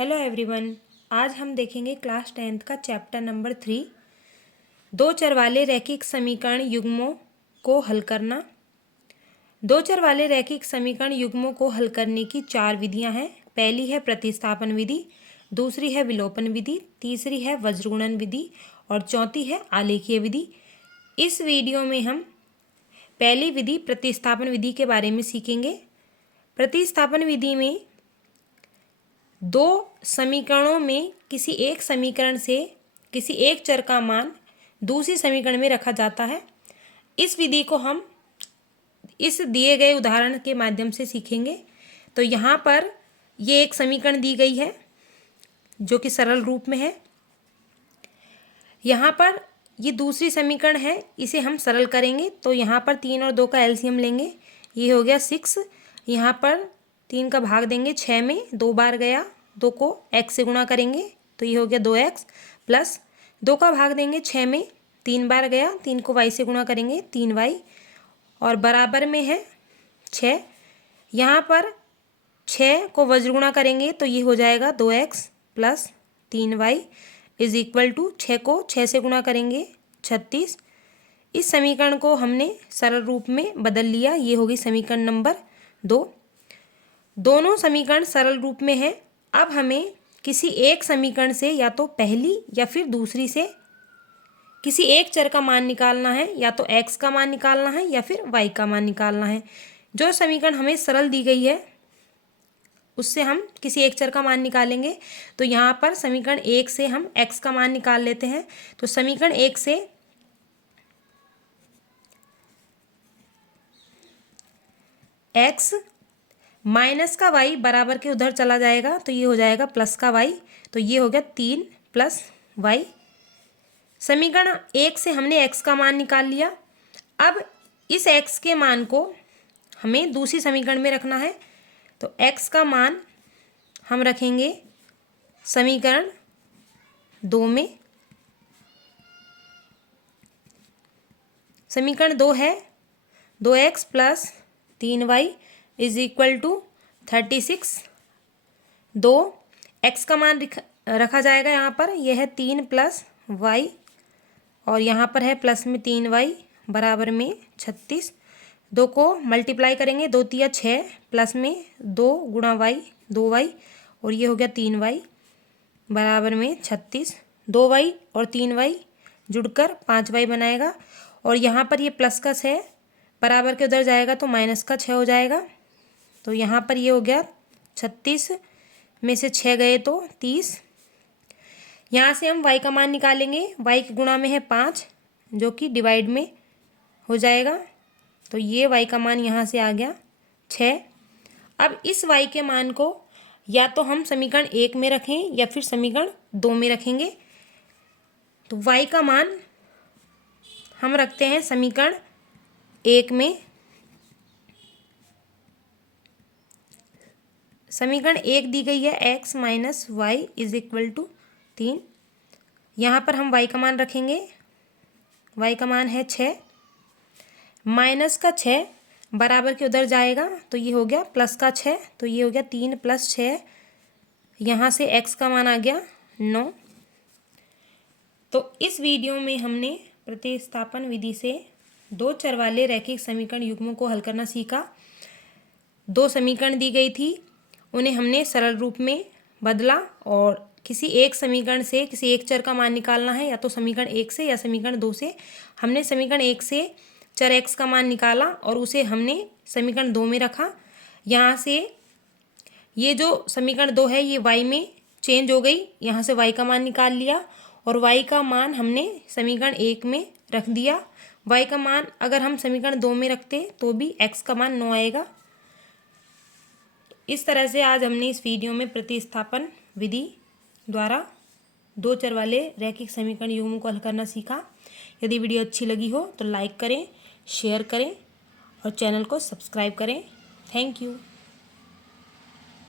Hello everyone. आज हम देखेंगे क्लास 10th का चैप्टर नंबर 3 दो चर वाले रैखिक समीकरण युग्मों को हल करना। दो चर वाले रैखिक समीकरण युग्मों को हल करने की 4 विधियां हैं। पहली है प्रतिस्थापन विधि, दूसरी है विलोपन विधि, तीसरी है वज्रगुणन विधि और चौथी है आलेखीय विधि। इस वीडियो में हम पहली विधि प्रतिस्थापन विधि के बारे में सीखेंगे। प्रतिस्थापन विधि में दो समीकरणों में किसी एक समीकरण से किसी एक चर का मान दूसरी समीकरण में रखा जाता है। इस विधि को हम इस दिए गए उदाहरण के माध्यम से सीखेंगे। तो यहाँ पर ये एक समीकरण दी गई है जो कि सरल रूप में है। यहाँ पर ये दूसरी समीकरण है, इसे हम सरल करेंगे। तो यहाँ पर 3 और 2 का एलसीएम लेंगे, ये हो गया 6। यहाँ पर 3 का भाग देंगे 6 में, 2 बार गया, 2 को x से गुणा करेंगे तो ये हो गया 2x प्लस 2 का भाग देंगे 6 में, 3 बार गया, 3 को y से गुणा करेंगे 3y और बराबर में है 6। यहाँ पर 6 को वज्रगुणा करेंगे तो ये हो जाएगा 2x plus 3y is equal to 6 को 6 से गुणा करेंगे 36। इस समीकरण को हमने सरल रूप में बदल लिया, ये होगी समीकरण नंबर 2। दोनों समीकरण सरल रूप में है। अब हमें किसी एक समीकरण से या तो पहली या फिर दूसरी से किसी एक चर का मान निकालना है, या तो x का मान निकालना है या फिर y का मान निकालना है। जो समीकरण हमें सरल दी गई है उससे हम किसी एक चर का मान निकालेंगे। तो यहाँ पर समीकरण 1 से हम x का मान निकाल लेते हैं। तो समीकरण 1 से x माइनस का y बराबर के उधर चला जाएगा तो ये हो जाएगा प्लस का y, तो ये हो गया 3 प्लस y। समीकरण 1 से हमने x का मान निकाल लिया। अब इस x के मान को हमें दूसरी समीकरण में रखना है। तो x का मान हम रखेंगे समीकरण 2 में। समीकरण 2 है 2x plus 3y is equal to 36। 2 x का मान रखा जाएगा यहाँ पर, यह है 3 प्लस y और यहाँ पर है प्लस में 3y बराबर में 36। 2 को मल्टीप्लाई करेंगे, 2 तिया 6 प्लस में 2 गुणा y 2y और ये हो गया 3y बराबर में 36। 2y और 3y जुड़कर 5y बनाएगा और यहाँ पर ये प्लस का 6 बराबर के उधर जाएगा तो माइनस का 6 हो जाएगा। तो यहाँ पर ये हो गया 36 में से 6 गए तो 30। यहाँ से हम y का मान निकालेंगे, y के गुणा में है 5 जो कि डिवाइड में हो जाएगा। तो ये y का मान यहाँ से आ गया 6। अब इस y के मान को या तो हम समीकरण 1 में रखें या फिर समीकरण 2 में रखेंगे। तो y का मान हम रखते हैं समीकरण 1 में। समीकरण 1 दी गई है x minus Y is equal to 3। यहाँ पर हम y का मान रखेंगे, y का मान है 6। माइनस का 6 बराबर के उधर जाएगा तो ये हो गया प्लस का 6, तो ये हो गया 3 प्लस 6। यहाँ से x का मान आ गया 9। तो इस वीडियो में हमने प्रतिस्थापन विधि से दो चर वाले रैखिक समीकरण युग्मों को हल करना सीखा। 2 समीकरण दी गई थी, उन्हें हमने सरल रूप में बदला और किसी एक समीकरण से किसी एक चर का मान निकालना है, या तो समीकरण 1 से या समीकरण 2 से। हमने समीकरण 1 से चर x का मान निकाला और उसे हमने समीकरण 2 में रखा। यहाँ से ये जो समीकरण 2 है ये y में चेंज हो गई, यहाँ से y का मान निकाल लिया और y का मान हमने समीकरण 1 में रख दिया। y का मान अगर हम समीकरण 2 में रखते तो भी x का मान 9 आएगा। इस तरह से आज हमने इस वीडियो में प्रतिस्थापन विधि द्वारा दो चर वाले रैखिक समीकरण युग्मों को हल करना सीखा। यदि वीडियो अच्छी लगी हो तो लाइक करें, शेयर करें और चैनल को सब्सक्राइब करें। Thank you.